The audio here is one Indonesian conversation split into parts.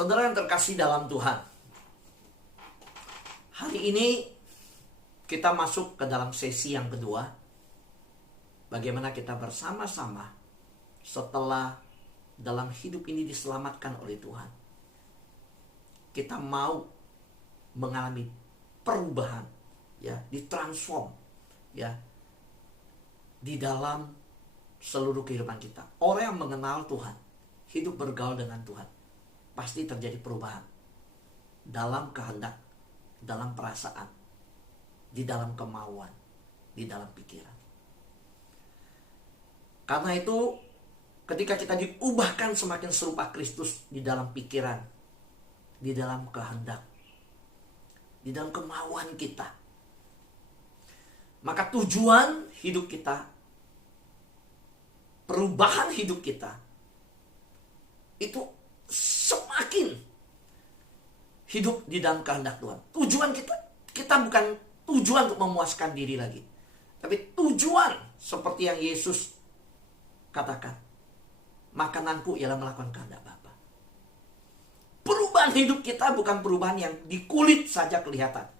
Saudara yang terkasih dalam Tuhan, hari ini kita masuk ke dalam sesi yang kedua. Bagaimana kita bersama-sama setelah dalam hidup ini diselamatkan oleh Tuhan, kita mau mengalami perubahan, ya, ditransform, ya, di dalam seluruh kehidupan kita. Orang yang mengenal Tuhan, hidup bergaul dengan Tuhan, pasti terjadi perubahan dalam kehendak, dalam perasaan, di dalam kemauan, di dalam pikiran. Karena itu, ketika kita diubahkan semakin serupa Kristus di dalam pikiran, di dalam kehendak, di dalam kemauan kita, maka tujuan hidup kita, perubahan hidup kita, itu semakin hidup di dalam kehendak Tuhan. Tujuan kita bukan tujuan untuk memuaskan diri lagi, tapi tujuan seperti yang Yesus katakan, makananku ialah melakukan kehendak Bapa. Perubahan hidup kita bukan perubahan yang di kulit saja kelihatan,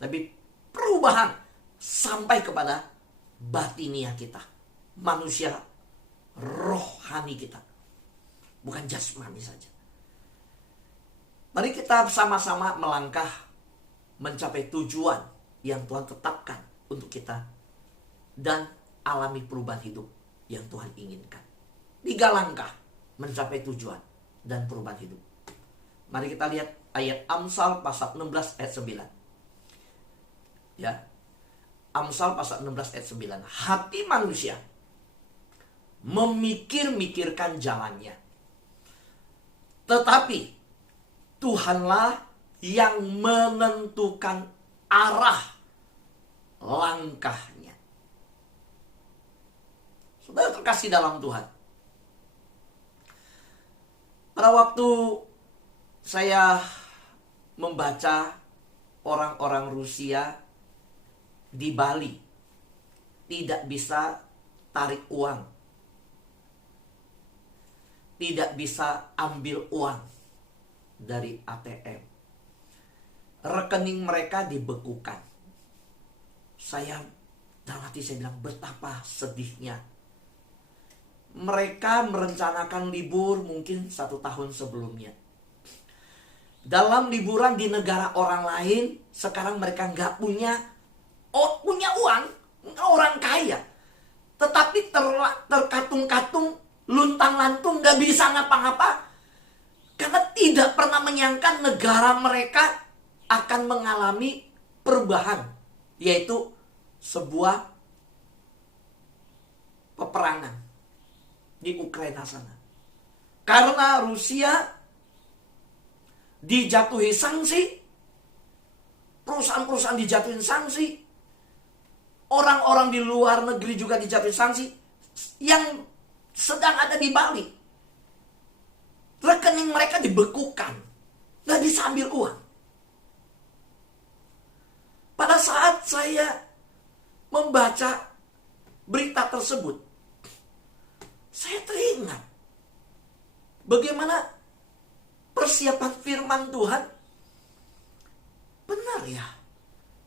tapi perubahan sampai kepada batinia kita, manusia rohani kita, bukan jasmani saja. Mari kita sama-sama melangkah mencapai tujuan yang Tuhan tetapkan untuk kita dan alami perubahan hidup yang Tuhan inginkan. 3 langkah mencapai tujuan dan perubahan hidup. Mari kita lihat ayat Amsal pasal 16 ayat 9. Ya. Amsal pasal 16 ayat 9. Hati manusia memikir-mikirkan jalannya, tetapi Tuhanlah yang menentukan arah langkahnya. Saudara terkasih dalam Tuhan, pada waktu saya membaca orang-orang Rusia di Bali tidak bisa tarik uang, tidak bisa ambil uang dari ATM, rekening mereka dibekukan. Saya dalam hati saya bilang, betapa sedihnya. Mereka merencanakan libur mungkin 1 tahun sebelumnya. Dalam liburan di negara orang lain, sekarang mereka nggak punya uang, orang kaya, tetapi terkatung-katung, luntang-lantung, nggak bisa ngapa-ngapa, karena tidak pernah menyangka negara mereka akan mengalami perubahan, yaitu sebuah peperangan di Ukraina sana. Karena Rusia dijatuhi sanksi, perusahaan-perusahaan dijatuhin sanksi, orang-orang di luar negeri juga dijatuhi sanksi. Yang sedang ada di Bali, rekening mereka dibekukan, nggak bisa ambil uang. Pada saat saya membaca berita tersebut, saya teringat bagaimana persiapan firman Tuhan. Benar ya,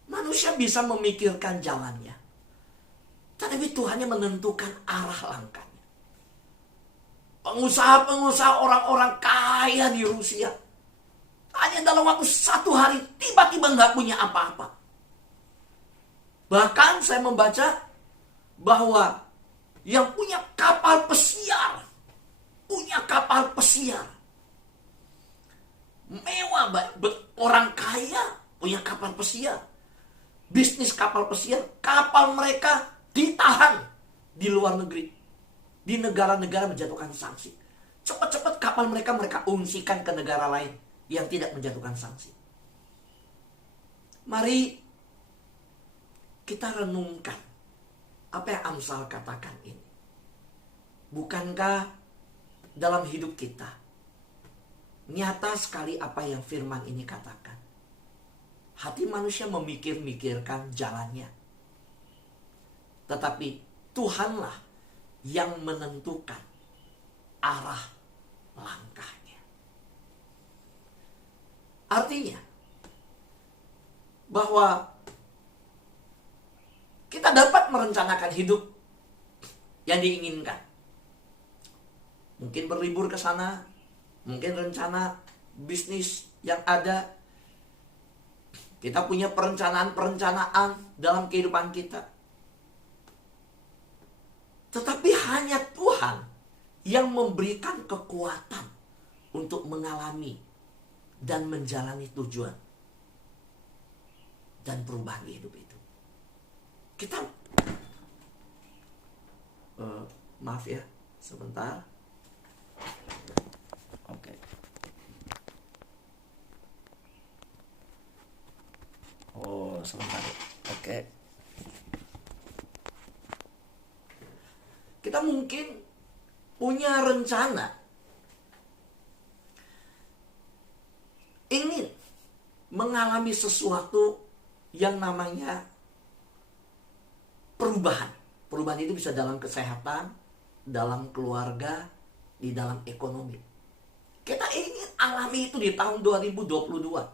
manusia bisa memikirkan jalannya, tetapi Tuhan yang menentukan arah langkahnya. Pengusaha-pengusaha, orang-orang kaya di Rusia, hanya dalam waktu 1 hari tiba-tiba nggak punya apa-apa. Bahkan saya membaca bahwa yang punya kapal pesiar, mewah, orang kaya punya kapal pesiar, bisnis kapal pesiar, kapal mereka ditahan di luar negeri, di negara-negara menjatuhkan sanksi. Cepat-cepat kapal mereka ungsikan ke negara lain yang tidak menjatuhkan sanksi. Mari kita renungkan apa yang Amsal katakan ini. Bukankah dalam hidup kita nyata sekali apa yang firman ini katakan? Hati manusia memikir-mikirkan jalannya, tetapi Tuhanlah yang menentukan arah langkahnya. Artinya bahwa kita dapat merencanakan hidup yang diinginkan. Mungkin berlibur ke sana, mungkin rencana bisnis yang ada. Kita punya perencanaan-perencanaan dalam kehidupan kita. Tetapi hanya Tuhan yang memberikan kekuatan untuk mengalami dan menjalani tujuan dan perubahan hidup itu. Kita maaf ya, sebentar. Oke. Oh, sebentar. Oke. Kita mungkin punya rencana ingin mengalami sesuatu yang namanya perubahan. Perubahan itu bisa dalam kesehatan, dalam keluarga, di dalam ekonomi. Kita ingin alami itu di tahun 2022.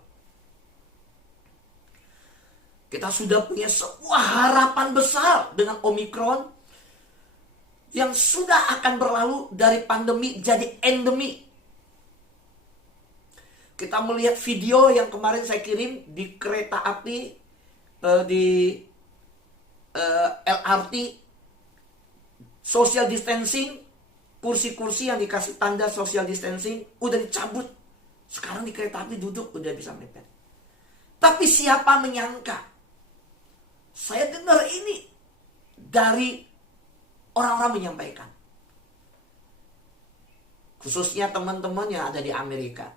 Kita sudah punya sebuah harapan besar dengan Omikron yang sudah akan berlalu dari pandemi jadi endemi. Kita melihat video yang kemarin saya kirim di kereta api, di LRT, social distancing, kursi-kursi yang dikasih tanda social distancing udah dicabut. Sekarang di kereta api duduk udah bisa mepet. Tapi siapa menyangka? Saya dengar ini dari orang-orang menyampaikan. Khususnya teman-teman yang ada di Amerika.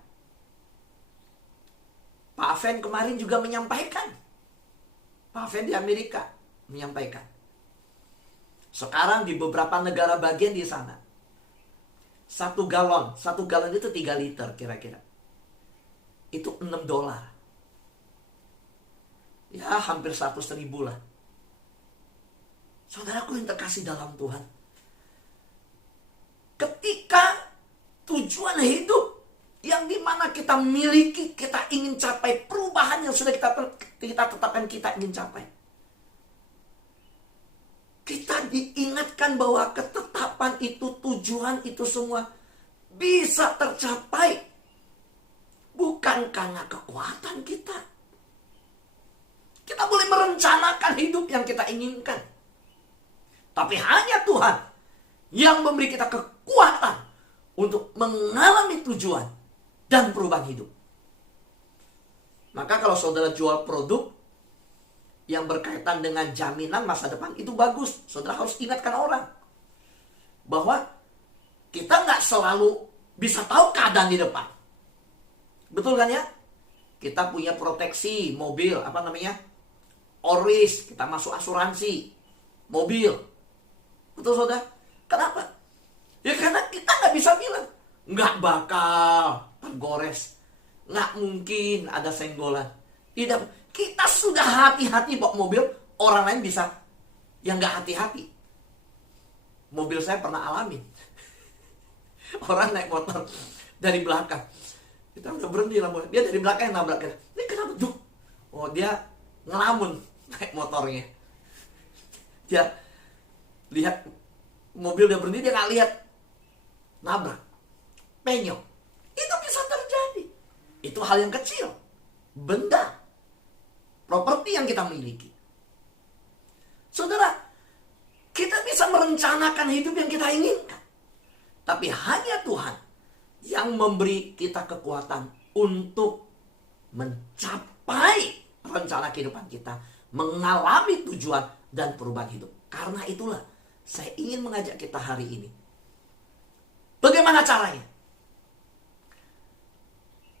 Pak Aven kemarin juga menyampaikan. Pak Aven di Amerika menyampaikan. Sekarang di beberapa negara bagian di sana. 1 galon itu 3 liter kira-kira. Itu $6. Ya hampir 100.000 lah. Saudaraku yang terkasih dalam Tuhan. Ketika tujuan hidup yang dimana kita miliki, kita ingin capai perubahan yang sudah kita tetapkan, kita ingin capai. Kita diingatkan bahwa ketetapan itu, tujuan itu semua bisa tercapai. Bukan karena kekuatan kita. Kita boleh merencanakan hidup yang kita inginkan. Tapi hanya Tuhan yang memberi kita kekuatan untuk mengalami tujuan dan perubahan hidup. Maka kalau saudara jual produk yang berkaitan dengan jaminan masa depan, itu bagus. Saudara harus ingatkan orang bahwa kita nggak selalu bisa tahu keadaan di depan. Betul kan ya? Kita punya proteksi mobil, all risk, kita masuk asuransi mobil. Betul saudara? Kenapa? Ya karena kita nggak bisa bilang nggak bakal tergores, nggak mungkin ada senggolan. Tidak, kita sudah hati-hati bawa mobil, orang lain bisa yang nggak hati-hati. Mobil saya pernah alamin. Orang naik motor dari belakang, kita udah berhenti lah, dia dari belakang yang nabrak kita. Ini kenapa duk? Oh, dia ngelamun naik motornya. Dia lihat mobil udah berhenti, dia nggak lihat, nabrak, penyok. Itu bisa terjadi. Itu hal yang kecil, benda, properti yang kita miliki. Saudara, kita bisa merencanakan hidup yang kita inginkan. Tapi hanya Tuhan yang memberi kita kekuatan untuk mencapai rencana kehidupan kita, mengalami tujuan dan perubahan hidup. Karena itulah saya ingin mengajak kita hari ini. Bagaimana caranya?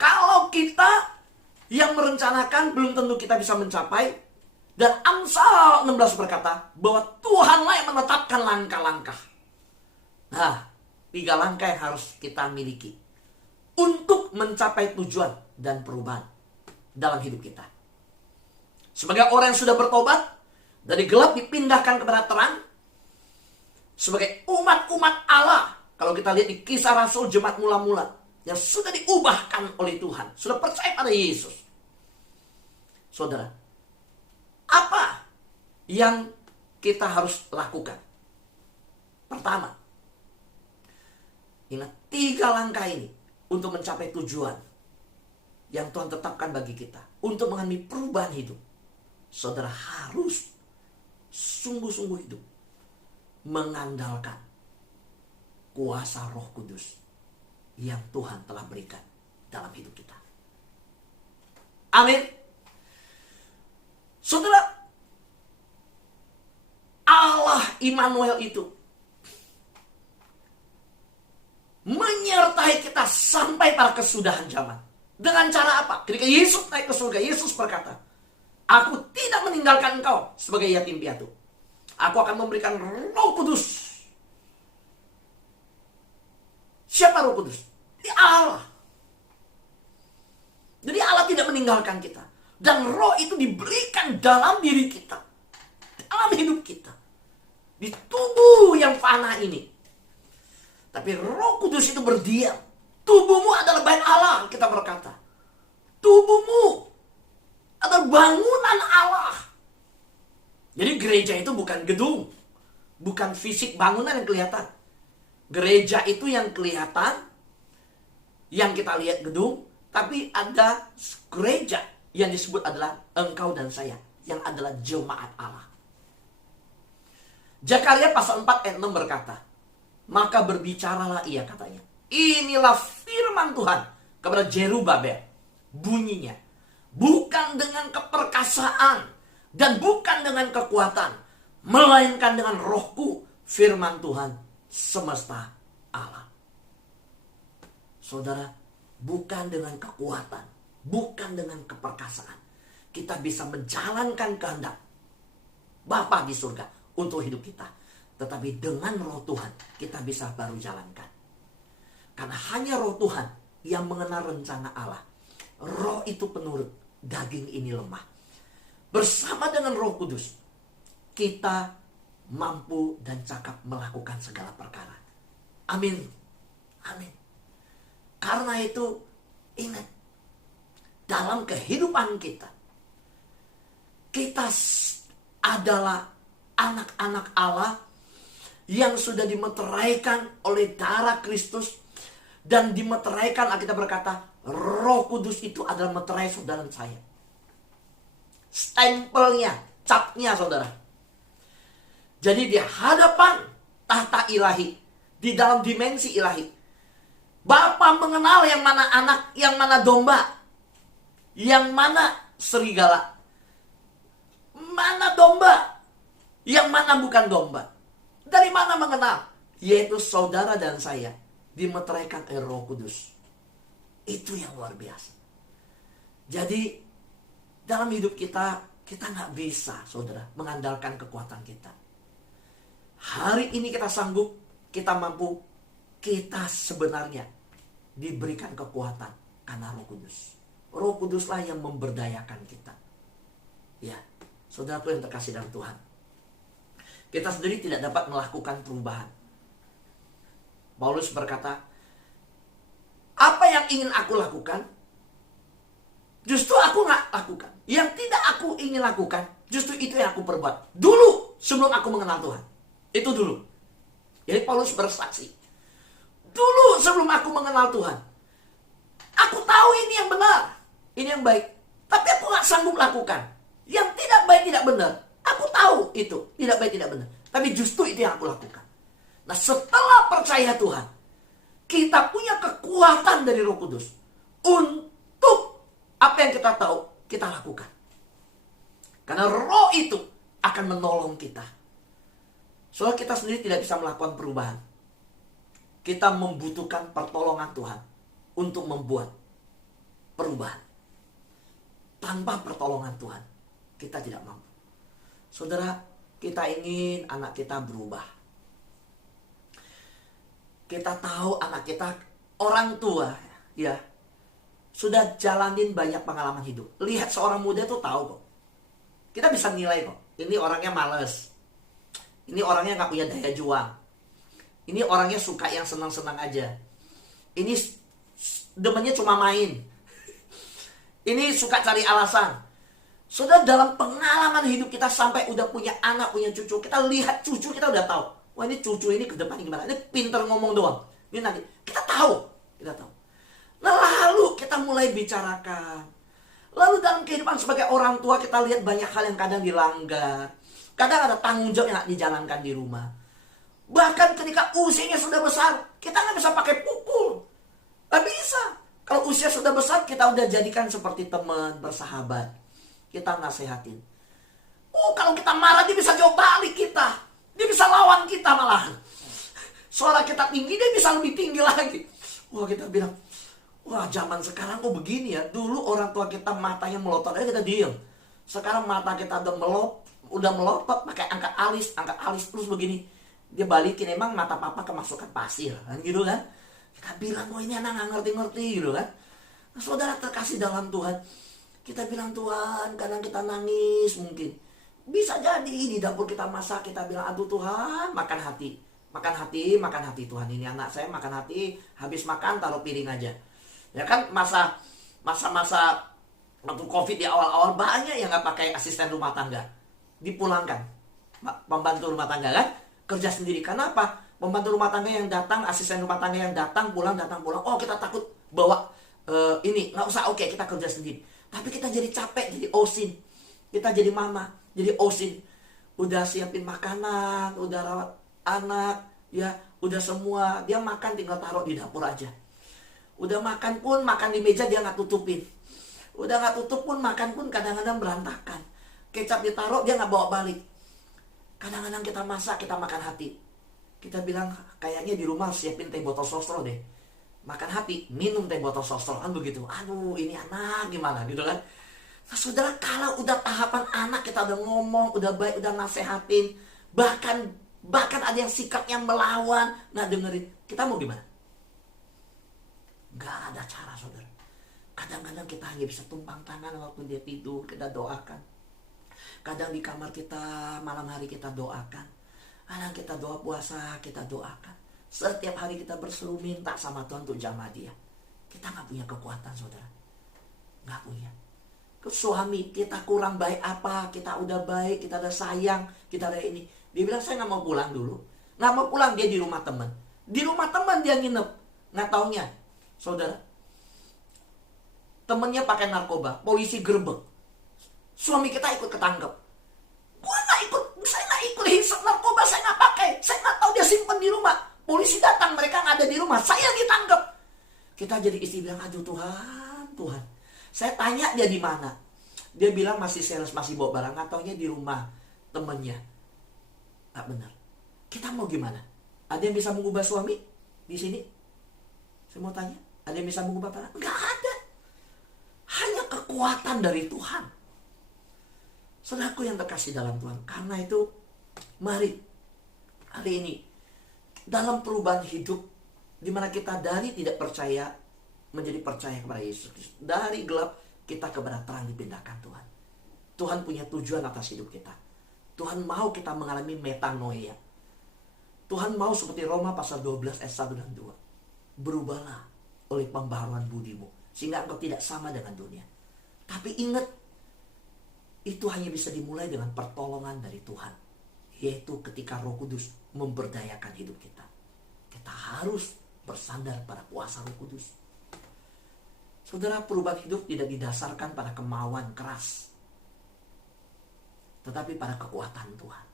Kalau kita yang merencanakan belum tentu kita bisa mencapai. Dan Amsal 16 berkata bahwa Tuhanlah yang menetapkan langkah-langkah. Nah, 3 langkah yang harus kita miliki untuk mencapai tujuan dan perubahan dalam hidup kita. Sebagai orang yang sudah bertobat, dari gelap dipindahkan kepada terang. Sebagai umat-umat Allah, kalau kita lihat di Kisah Rasul jemaat mula-mula yang sudah diubahkan oleh Tuhan, sudah percaya pada Yesus. Saudara, apa yang kita harus lakukan? Pertama, ingat 3 langkah ini untuk mencapai tujuan yang Tuhan tetapkan bagi kita. Untuk mengalami perubahan hidup, saudara harus sungguh-sungguh hidup mengandalkan kuasa Roh Kudus yang Tuhan telah berikan dalam hidup kita. Amin. Saudara, Allah Immanuel itu menyertai kita sampai pada kesudahan zaman. Dengan cara apa? Ketika Yesus naik ke surga, Yesus berkata, "Aku tidak meninggalkan engkau sebagai yatim piatu. Aku akan memberikan Roh Kudus." Siapa Roh Kudus? Ini Allah. Jadi Allah tidak meninggalkan kita. Dan Roh itu diberikan dalam diri kita, dalam hidup kita, di tubuh yang fana ini. Tapi Roh Kudus itu berdiam. Tubuhmu adalah bait Allah, kita berkata. Tubuhmu adalah bangunan Allah. Jadi gereja itu bukan gedung, bukan fisik bangunan yang kelihatan. Gereja itu yang kelihatan, yang kita lihat gedung, tapi ada gereja yang disebut adalah engkau dan saya, yang adalah jemaat Allah. Zakaria pasal 4 ayat 6 berkata, "Maka berbicaralah ia," katanya, "inilah firman Tuhan kepada Zerubabel, bunyinya, bukan dengan keperkasaan dan bukan dengan kekuatan, melainkan dengan Rohku, firman Tuhan semesta Allah." Saudara, bukan dengan kekuatan, bukan dengan keperkasaan, kita bisa menjalankan kehendak Bapa di surga untuk hidup kita. Tetapi dengan Roh Tuhan kita bisa baru jalankan. Karena hanya Roh Tuhan yang mengenal rencana Allah. Roh itu penurut, daging ini lemah. Bersama dengan Roh Kudus, kita mampu dan cakap melakukan segala perkara. Amin. Amin. Karena itu, ingat, dalam kehidupan kita, kita adalah anak-anak Allah yang sudah dimeteraikan oleh darah Kristus. Dan dimeteraikan, kita berkata, Roh Kudus itu adalah meterai saudara dan saya. Stempelnya, capnya saudara. Jadi di hadapan tahta ilahi, di dalam dimensi ilahi, Bapa mengenal yang mana anak, yang mana domba, yang mana serigala, mana domba, yang mana bukan domba. Dari mana mengenal? Yaitu saudara dan saya dimeteraikan oleh Roh Kudus. Itu yang luar biasa. Jadi dalam hidup kita nggak bisa, saudara, mengandalkan kekuatan kita. Hari ini kita sanggup, kita mampu, kita sebenarnya diberikan kekuatan karena Roh Kudus. Roh Kuduslah yang memberdayakan kita. Ya, saudaraku yang terkasih dalam Tuhan, kita sendiri tidak dapat melakukan perubahan. Paulus berkata, apa yang ingin aku lakukan, justru aku nggak lakukan. Yang tidak aku ingin lakukan, justru itu yang aku perbuat. Dulu, sebelum aku mengenal Tuhan. Itu dulu. Jadi Paulus bersaksi. Dulu sebelum aku mengenal Tuhan, aku tahu ini yang benar, ini yang baik. Tapi aku nggak sanggup lakukan. Yang tidak baik, tidak benar. Aku tahu itu, tidak baik, tidak benar. Tapi justru itu yang aku lakukan. Nah, setelah percaya Tuhan, kita punya kekuatan dari Roh Kudus untuk apa yang kita tahu, kita lakukan. Karena Roh itu akan menolong kita. Soalnya kita sendiri tidak bisa melakukan perubahan. Kita membutuhkan pertolongan Tuhan untuk membuat perubahan. Tanpa pertolongan Tuhan, kita tidak mampu. Saudara, kita ingin anak kita berubah. Kita tahu anak kita, orang tua, ya, sudah jalanin banyak pengalaman hidup. Lihat seorang muda tuh tahu kok. Kita bisa nilai kok. Ini orangnya malas. Ini orangnya gak punya daya juang. Ini orangnya suka yang senang-senang aja. Ini demennya cuma main. Ini suka cari alasan. Saudara, dalam pengalaman hidup kita sampai udah punya anak, punya cucu, kita lihat cucu kita udah tahu. Wah, ini cucu ini ke depan gimana? Ini pinter ngomong doang. Ini nanti kita tahu. Nah, lalu kita mulai bicarakan. Lalu dalam kehidupan sebagai orang tua kita lihat banyak hal yang kadang dilanggar. Kadang ada tanggung jawab yang nggak dijalankan di rumah. Bahkan ketika usianya sudah besar, kita nggak bisa pakai pukul. Nggak bisa. Kalau usia sudah besar, kita udah jadikan seperti teman, bersahabat. Kita nasehatin. Oh, kalau kita marah, dia bisa jawab balik kita. Dia bisa lawan kita malahan. Suara kita tinggi, dia bisa lebih tinggi lagi. Wah, kita bilang, wah, zaman sekarang kok begini ya. Dulu orang tua kita matanya melotot aja kita diem. Sekarang mata kita udah melotot, pakai angkat alis terus begini. Dia balikin, emang mata papa kemasukan pasir, kan gitu kan? Kita bilang, oh ini anak gak ngerti-ngerti gitu kan. Nah, saudara terkasih dalam Tuhan, kita bilang, Tuhan, kadang kita nangis mungkin. Bisa jadi di dapur kita masak, kita bilang, aduh Tuhan, makan hati Tuhan, ini anak saya makan hati, habis makan taruh piring aja. Ya kan, masa waktu COVID di awal-awal banyak yang gak pakai asisten rumah tangga, dipulangkan, pembantu rumah tangga kan, kerja sendiri. Kenapa? Pembantu rumah tangga yang datang, asisten rumah tangga yang datang pulang. Oh, kita takut bawa ini, nggak usah, oke, kita kerja sendiri. Tapi kita jadi capek, jadi osin. Kita jadi mama, jadi osin. Udah siapin makanan, udah rawat anak, ya, udah semua. Dia makan tinggal taruh di dapur aja. Udah makan pun, makan di meja dia nggak tutupin. Udah nggak tutup pun, makan pun kadang-kadang berantakan. Kecap ditaruh, dia nggak bawa balik. Kadang-kadang kita masak, kita makan hati. Kita bilang, kayaknya di rumah siapin teh botol sostro deh. Makan hati, minum teh botol sostro, kan begitu. Aduh, ini anak gimana gitu kan. Nah, saudara, kalau udah tahapan anak, kita udah ngomong, udah baik, udah nasehatin. Bahkan ada yang sikapnya melawan, nggak dengerin. Kita mau gimana? Gak ada cara, saudara. Kadang-kadang kita hanya bisa tumpang tangan waktu dia tidur, kita doakan. Kadang di kamar kita, malam hari kita doakan. Kadang kita doa puasa, kita doakan. Setiap hari kita berseru minta sama Tuhan untuk jamah dia. Kita gak punya kekuatan, saudara. Gak punya. Ke suami, kita kurang baik apa, kita udah baik, kita udah sayang, kita udah ini. Dia bilang, saya gak mau pulang dulu. Gak mau pulang, dia di rumah teman. Di rumah teman dia nginep. Gak taunya, saudara, temennya pakai narkoba, polisi gerbek. Suami kita ikut ketangkep. Saya nggak ikut hisap narkoba, saya nggak pakai, saya nggak tahu dia simpen di rumah. Polisi datang, mereka nggak ada di rumah, saya ditangkap. Kita jadi istri bilang, aduh Tuhan. Saya tanya dia di mana, dia bilang masih sales, masih bawa barang, nggak taunya di rumah temennya. Nggak benar. Kita mau gimana? Ada yang bisa mengubah suami di sini? Saya mau tanya, ada yang bisa mengubah barang? Nggak ada. Hanya kekuatan dari Tuhan. Saudaraku yang terkasih dalam Tuhan, karena itu mari hari ini dalam perubahan hidup, di mana kita dari tidak percaya menjadi percaya kepada Yesus Kristus, dari gelap kita kepada terang dipindahkan Tuhan. Tuhan punya tujuan atas hidup kita. Tuhan mau kita mengalami metanoia. Tuhan mau seperti Roma pasal 12 ayat 1 dan 2. Berubahlah oleh pembaharuan budimu, sehingga engkau tidak sama dengan dunia. Tapi ingat, itu hanya bisa dimulai dengan pertolongan dari Tuhan, yaitu ketika Roh Kudus memberdayakan hidup kita. Kita harus bersandar pada kuasa Roh Kudus. Saudara, perubahan hidup tidak didasarkan pada kemauan keras, tetapi pada kekuatan Tuhan.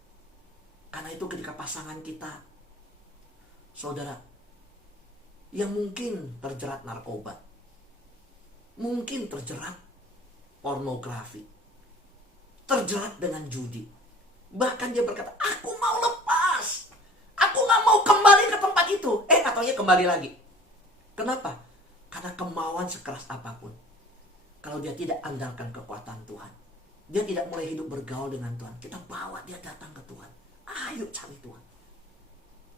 Karena itu ketika pasangan kita, saudara, yang mungkin terjerat narkoba, mungkin terjerat pornografi, terjerat dengan judi, bahkan dia berkata, aku mau lepas, aku gak mau kembali ke tempat itu. Katanya kembali lagi. Kenapa? Karena kemauan sekeras apapun, kalau dia tidak andalkan kekuatan Tuhan, dia tidak mulai hidup bergaul dengan Tuhan, kita bawa dia datang ke Tuhan, ayo cari Tuhan,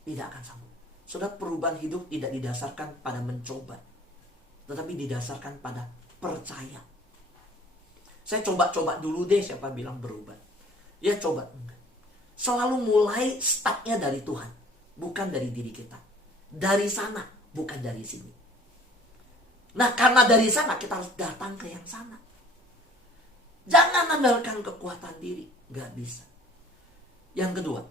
tidak akan sanggup. Saudara, perubahan hidup tidak didasarkan pada mencoba, tetapi didasarkan pada percaya. Saya coba-coba dulu deh, siapa bilang berubah. Ya coba, enggak. Selalu mulai startnya dari Tuhan, bukan dari diri kita. Dari sana, bukan dari sini. Nah, karena dari sana kita harus datang ke yang sana. Jangan andalkan kekuatan diri. Gak bisa. Yang kedua,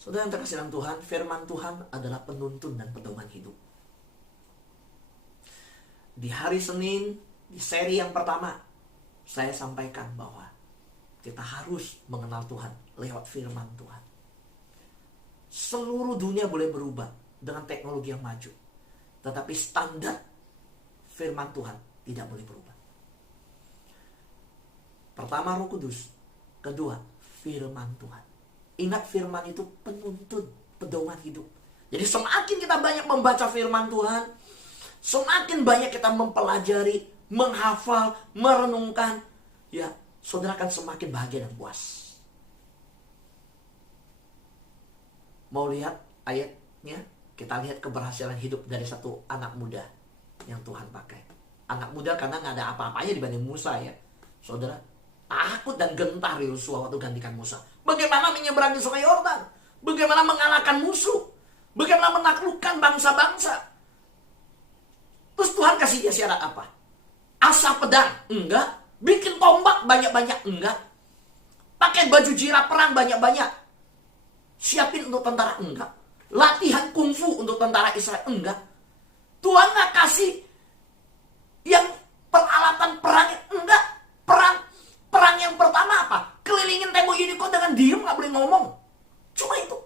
saudara yang terkasih dalam Tuhan, firman Tuhan adalah penuntun dan pedoman hidup. Di hari Senin, di seri yang pertama, saya sampaikan bahwa kita harus mengenal Tuhan lewat firman Tuhan. Seluruh dunia boleh berubah dengan teknologi yang maju, tetapi standar firman Tuhan tidak boleh berubah. Pertama, Roh Kudus. Kedua, firman Tuhan. Ingat, firman itu penuntun, pedoman hidup. Jadi semakin kita banyak membaca firman Tuhan, semakin banyak kita mempelajari, menghafal, merenungkan, ya, saudara akan semakin bahagia dan puas. Mau lihat ayatnya? Kita lihat keberhasilan hidup dari satu anak muda yang Tuhan pakai. Anak muda karena gak ada apa-apanya dibanding Musa, ya. Saudara, takut dan gentar Yosua waktu gantikan Musa. Bagaimana menyeberangi sungai Yordan? Bagaimana mengalahkan musuh? Bagaimana menaklukkan bangsa-bangsa? Terus Tuhan kasih dia syarat apa? Asah pedang? Enggak. Bikin tombak banyak-banyak? Enggak. Pakai baju jirah perang banyak-banyak? Siapin untuk tentara? Enggak. Latihan kungfu untuk tentara Israel? Enggak. Tuhan gak kasih yang peralatan perangnya? Enggak. Perang yang pertama apa? Kelilingin tembok Yeriko dengan diem, gak boleh ngomong. Cuma itu.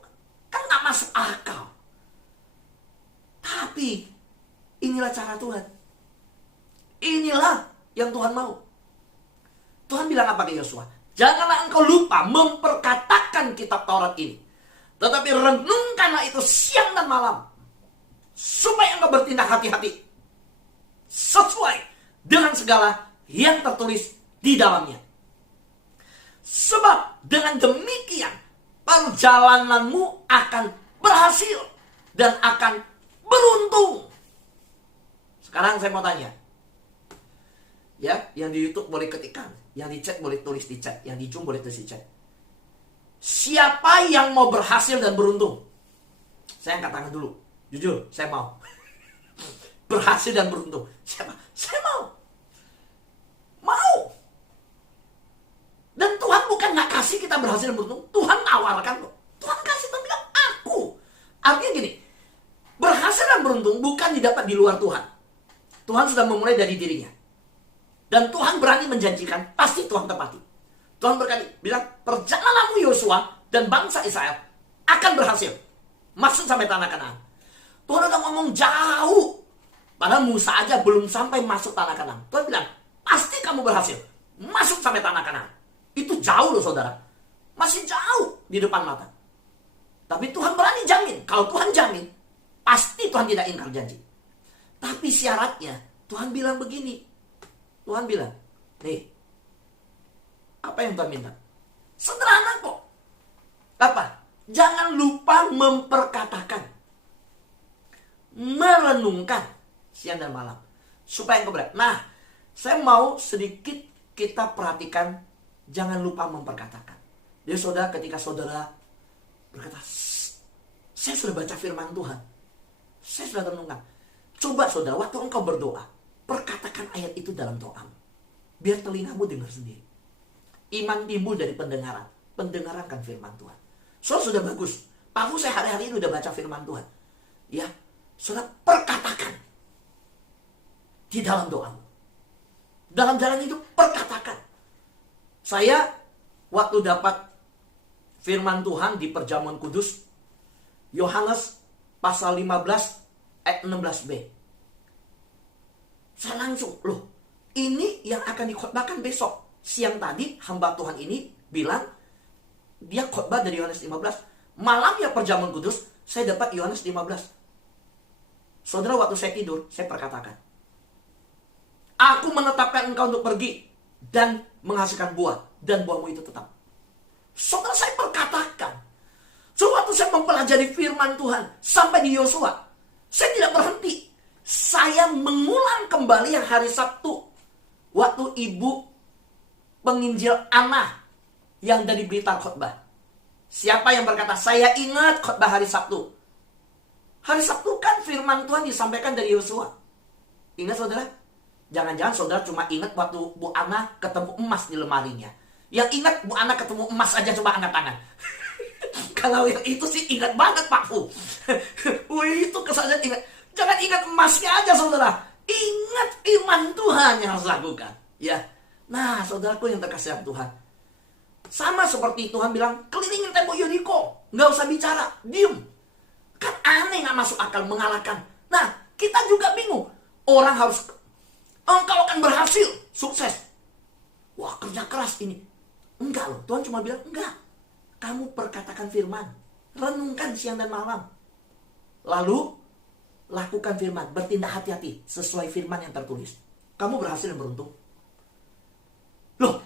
Kan gak masuk akal. Tapi inilah cara Tuhan. Inilah yang Tuhan mau. Tuhan bilang apa ke Yosua? Janganlah engkau lupa memperkatakan kitab Taurat ini, tetapi renungkanlah itu siang dan malam, supaya engkau bertindak hati-hati sesuai dengan segala yang tertulis di dalamnya. Sebab dengan demikian perjalananmu akan berhasil dan akan beruntung. Sekarang saya mau tanya, ya, yang di YouTube boleh ketikkan, yang di chat boleh tulis di chat, yang di Zoom boleh tulis di chat. Siapa yang mau berhasil dan beruntung? Saya angkat tangan dulu. Jujur, saya mau. Berhasil dan beruntung. Siapa? Saya mau. Mau. Dan Tuhan bukan gak kasih kita berhasil dan beruntung. Tuhan tawarkan loh. Tuhan kasih, Tuhan bilang aku. Artinya gini, berhasil dan beruntung bukan didapat di luar Tuhan. Tuhan sudah memulai dari dirinya. Dan Tuhan berani menjanjikan, pasti Tuhan tepati. Tuhan berkali bilang, perjalananmu Yosua dan bangsa Israel akan berhasil masuk sampai tanah Kanaan. Tuhan udah ngomong jauh. Padahal Musa aja belum sampai masuk tanah Kanaan. Tuhan bilang, pasti kamu berhasil masuk sampai tanah Kanaan. Itu jauh loh saudara. Masih jauh di depan mata. Tapi Tuhan berani jamin. Kalau Tuhan jamin, pasti Tuhan tidak ingkar janji. Tapi syaratnya, Tuhan bilang begini. Tuhan bilang, nih, apa yang Tuhan minta? Sederhana kok. Apa? Jangan lupa memperkatakan, merenungkan siang dan malam, supaya engkau berat. Nah, saya mau sedikit kita perhatikan, jangan lupa memperkatakan. Jadi saudara, ketika saudara berkata, saya sudah baca firman Tuhan, saya sudah renungkan. Coba saudara, waktu engkau berdoa, perkatakan ayat itu dalam doamu. Biar telingamu dengar sendiri. Iman timbul dari pendengaran. Pendengaran kan firman Tuhan. Saudara sudah bagus. Aku saya hari-hari ini udah baca firman Tuhan. Ya, saudara perkatakan. Di dalam doamu. Dalam jalan itu perkatakan. Saya waktu dapat firman Tuhan di perjamuan kudus, Yohanes pasal 15 ayat 16b. Saya langsung, loh, ini yang akan dikhotbahkan besok. Siang tadi hamba Tuhan ini bilang, dia khotbah dari Yohanes 15. Malamnya perjamuan kudus, saya dapat Yohanes 15. Saudara, waktu saya tidur, saya perkatakan, aku menetapkan engkau untuk pergi dan menghasilkan buah, dan buahmu itu tetap. Saudara, saya perkatakan. So, waktu saya mempelajari firman Tuhan sampai di Yosua, saya tidak berhenti. Saya mengulang kembali yang hari Sabtu, waktu ibu penginjil Ana yang dari Blitar khotbah. Siapa yang berkata, saya ingat khotbah hari Sabtu. Hari Sabtu kan firman Tuhan disampaikan dari Yosua. Ingat saudara? Jangan-jangan saudara cuma ingat waktu Bu Ana ketemu emas di lemarinya. Yang ingat Bu Ana ketemu emas aja, coba angkat tangan. Kalau yang itu sih ingat banget Pak Fu. Wih, itu kesannya ingat. Jangan ingat emasnya aja saudara. Ingat iman Tuhan yang harus lakukan. Ya. Nah, saudaraku yang terkasih Tuhan. Sama seperti Tuhan bilang, kelilingin tembok Yeriko. Nggak usah bicara, diem. Kan aneh, nggak masuk akal, mengalahkan. Nah, kita juga bingung. Orang harus, engkau akan berhasil, sukses. Wah, kerja keras ini. Enggak loh, Tuhan cuma bilang, enggak. Kamu perkatakan firman. Renungkan siang dan malam. Lalu, lakukan firman. Bertindak hati-hati sesuai firman yang tertulis. Kamu berhasil dan beruntung. Loh,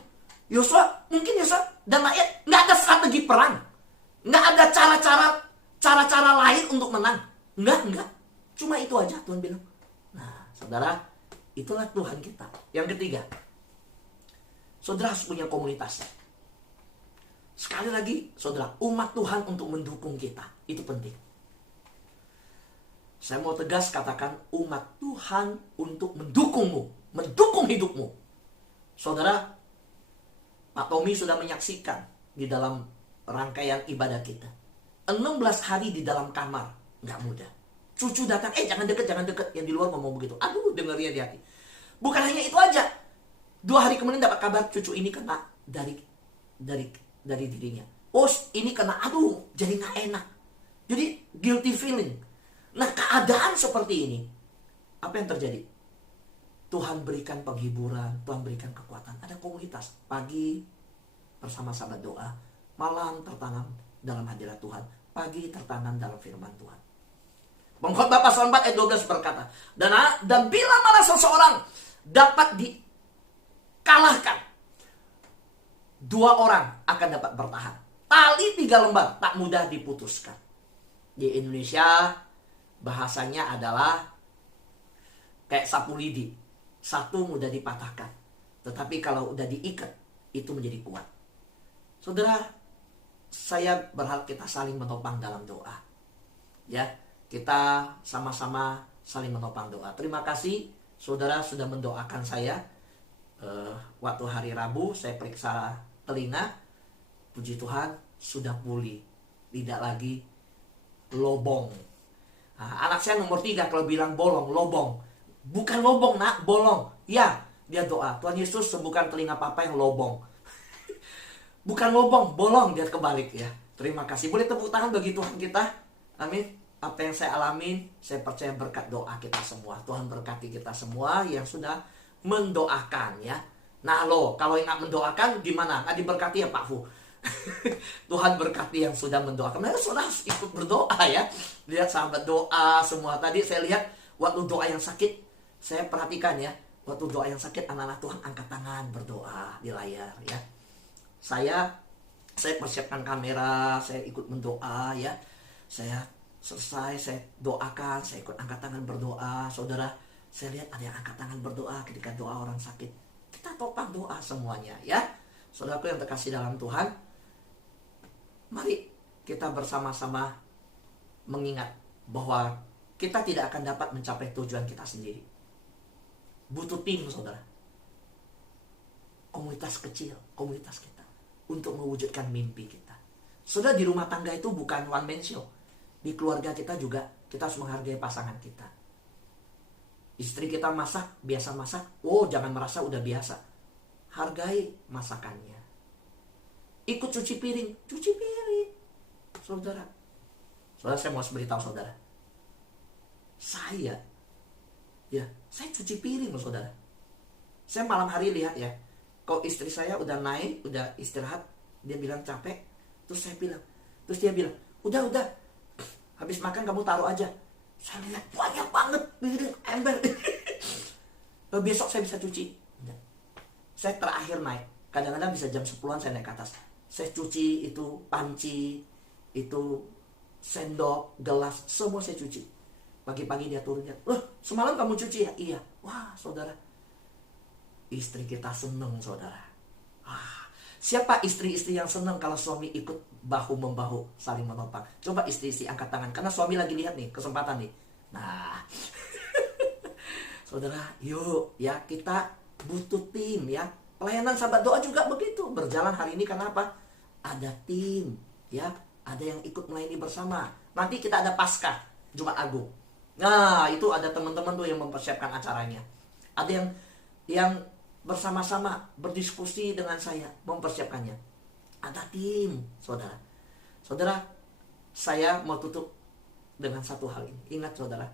Yosua, mungkin Yosua dan rakyat nggak ada strategi perang. Nggak ada cara-cara lain untuk menang. Enggak. Cuma itu aja Tuhan bilang. Nah, saudara, itulah Tuhan kita. Yang ketiga, saudara harus punya komunitas. Sekali lagi, saudara, umat Tuhan untuk mendukung kita. Itu penting. Saya mau tegas katakan umat Tuhan untuk mendukungmu. Mendukung hidupmu. Saudara, Pak Tommy sudah menyaksikan di dalam rangkaian ibadah kita. 16 hari di dalam kamar. Nggak mudah. Cucu datang, jangan deket. Yang di luar ngomong begitu. Aduh, dengarnya di hati. Bukan hanya itu aja. 2 hari kemudian dapat kabar cucu ini kena dari dirinya. Oh, ini kena, aduh, jadi nggak enak. Jadi guilty feeling. Nah, keadaan seperti ini, apa yang terjadi? Tuhan berikan penghiburan, Tuhan berikan kekuatan. Ada komunitas, pagi bersama-sama doa, malam tertanam dalam hadirat Tuhan, pagi tertanam dalam firman Tuhan. Pengkhotbah pasal 4 ayat 12 berkata, dan bila mana seseorang dapat dikalahkan, 2 orang akan dapat bertahan. Tali 3 lembar tak mudah diputuskan. Di Indonesia bahasanya adalah kayak sapu lidi. Satu mudah dipatahkan. Tetapi kalau udah diikat, itu menjadi kuat. Saudara, saya berharap kita saling menopang dalam doa. Ya, kita sama-sama saling menopang doa. Terima kasih saudara sudah mendoakan saya. Waktu hari Rabu saya periksa telinga. Puji Tuhan sudah pulih. Tidak lagi lobong. Nah, anak saya nomor 3 kalau bilang bolong, lobong. Bukan lobong nak, bolong. Ya, dia doa, Tuhan Yesus sembuhkan telinga papa yang lobong. Bukan lobong, bolong, dia kebalik ya. Terima kasih. Boleh tepuk tangan bagi Tuhan kita. Amin. Apa yang saya alamin, saya percaya berkat doa kita semua. Tuhan berkati kita semua yang sudah mendoakan ya. Nah lo, kalau yang gak mendoakan gimana? Gak diberkati ya Pak Fu? Tuhan berkati yang sudah mendoakan. Nah, saudara harus ikut berdoa ya. Lihat sahabat doa semua. Tadi saya lihat waktu doa yang sakit, saya perhatikan ya. Waktu doa yang sakit, anak-anak Tuhan angkat tangan berdoa di layar ya. Saya persiapkan kamera, saya ikut mendoa ya. Saya selesai, saya doakan, saya ikut angkat tangan berdoa. Saudara, saya lihat ada yang angkat tangan berdoa ketika doa orang sakit. Kita topang doa semuanya ya. Saudaraku yang terkasih dalam Tuhan, mari kita bersama-sama mengingat bahwa kita tidak akan dapat mencapai tujuan kita sendiri. Butuh tim saudara. Komunitas kecil, komunitas kita. Untuk mewujudkan mimpi kita. Saudara, di rumah tangga itu bukan one man show. Di keluarga kita juga kita harus menghargai pasangan kita. Istri kita masak, biasa masak. Oh, jangan merasa udah biasa. Hargai masakannya. Ikut cuci piring. Saudara, saya mau beritahu saudara. Saya cuci piring loh saudara. Saya malam hari lihat ya. Kok istri saya udah naik, udah istirahat. Dia bilang capek. Terus dia bilang, udah. Habis makan kamu taruh aja. Saya lihat banyak banget piring, ember. Besok saya bisa cuci. Saya terakhir naik. Kadang-kadang bisa jam 10-an saya naik ke atas. Saya cuci itu panci, itu sendok, gelas, semua saya cuci. Pagi-pagi dia turun, semalam kamu cuci ya? Iya. Wah saudara, istri kita seneng saudara. Siapa istri-istri yang seneng kalau suami ikut bahu-membahu saling menopang? Coba istri-istri angkat tangan, karena suami lagi lihat nih kesempatan nih. Nah Saudara, yuk ya, kita butuh tim ya. Pelayanan sahabat doa juga begitu. Berjalan hari ini karena apa? Ada tim ya. Ada yang ikut melayani bersama. Nanti kita ada Paskah, Jumat Agung. Nah, itu ada teman-teman tuh yang mempersiapkan acaranya. Ada yang bersama-sama berdiskusi dengan saya mempersiapkannya. Ada tim, saudara. Saudara, saya mau tutup dengan satu hal ini. Ingat saudara,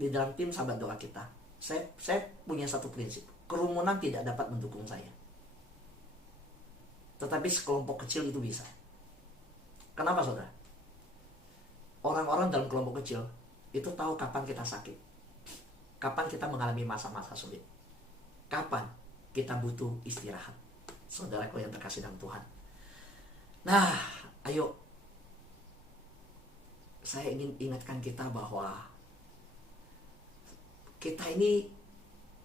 di dalam tim sahabat doa kita, saya punya satu prinsip. Kerumunan tidak dapat mendukung saya. Tetapi sekelompok kecil itu bisa. Kenapa saudara? Orang-orang dalam kelompok kecil itu tahu kapan kita sakit. Kapan kita mengalami masa-masa sulit. Kapan kita butuh istirahat. Saudaraku yang terkasih dalam Tuhan. Nah, ayo. Saya ingin ingatkan kita bahwa kita ini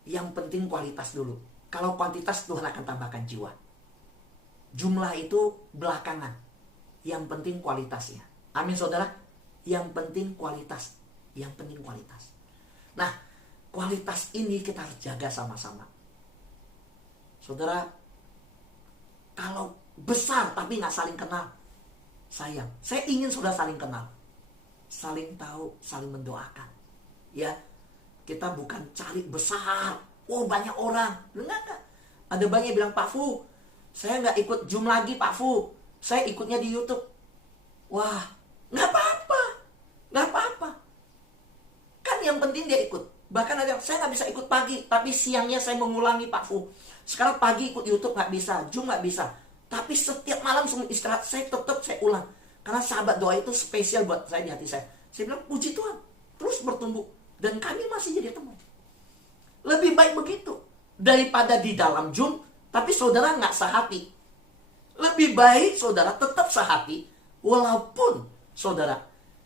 yang penting kualitas dulu. Kalau kuantitas, Tuhan akan tambahkan jiwa. Jumlah itu belakangan. Yang penting kualitasnya. Amin saudara. Yang penting kualitas. Yang penting kualitas. Nah, kualitas ini kita harus jaga sama-sama. Saudara, kalau besar tapi gak saling kenal, sayang. Saya ingin saudara saling kenal. Saling tahu, saling mendoakan. Ya, kita bukan cari besar. Oh, banyak orang. Enggak. Ada banyak bilang, Pak Fu, saya gak ikut Zoom lagi Pak Fu. Saya ikutnya di YouTube. Wah, gak apa-apa. Gak apa-apa. Kan yang penting dia ikut. Bahkan ada, saya gak bisa ikut pagi, tapi siangnya saya mengulangi Pak Fu. Sekarang pagi ikut YouTube gak bisa, Zoom gak bisa. Tapi setiap malam sebelum istirahat, saya tetap saya ulang. Karena sahabat doa itu spesial buat saya di hati saya. Saya bilang, puji Tuhan, terus bertumbuh. Dan kami masih jadi teman. Lebih baik begitu. Daripada di dalam Zoom, tapi saudara gak sehati. Lebih baik saudara tetap sehati, walaupun saudara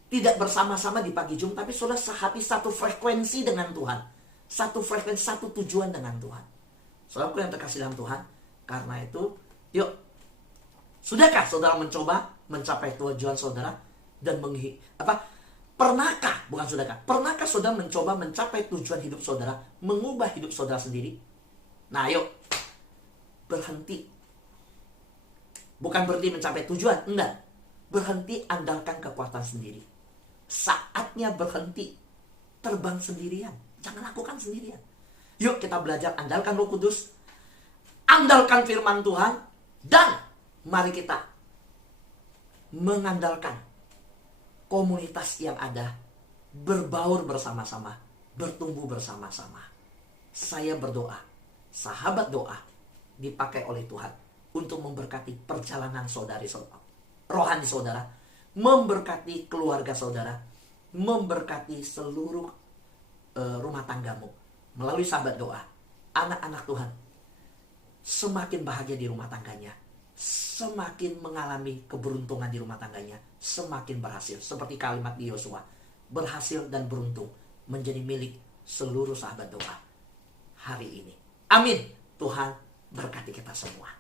tidak bersama-sama di pagi Zoom, tapi saudara sehati, satu frekuensi dengan Tuhan. Satu frekuensi, satu tujuan dengan Tuhan. Saudaraku yang terkasih dalam Tuhan, karena itu, yuk, sudahkah saudara mencoba mencapai tujuan saudara dan pernahkah saudara mencoba mencapai tujuan hidup saudara, mengubah hidup saudara sendiri? Nah, yuk, berhenti. Bukan berhenti mencapai tujuan, enggak. Berhenti andalkan kekuatan sendiri. Saatnya berhenti terbang sendirian. Jangan lakukan sendirian. Yuk kita belajar andalkan Roh Kudus, andalkan firman Tuhan, dan mari kita mengandalkan komunitas yang ada, berbaur bersama-sama, bertumbuh bersama-sama. Saya berdoa, sahabat doa dipakai oleh Tuhan untuk memberkati perjalanan saudari-saudara, rohani saudara, memberkati keluarga saudara, memberkati seluruh rumah tanggamu. Melalui sahabat doa, anak-anak Tuhan semakin bahagia di rumah tangganya, semakin mengalami keberuntungan di rumah tangganya, semakin berhasil. Seperti kalimat di Yosua, berhasil dan beruntung menjadi milik seluruh sahabat doa hari ini. Amin. Tuhan berkati kita semua.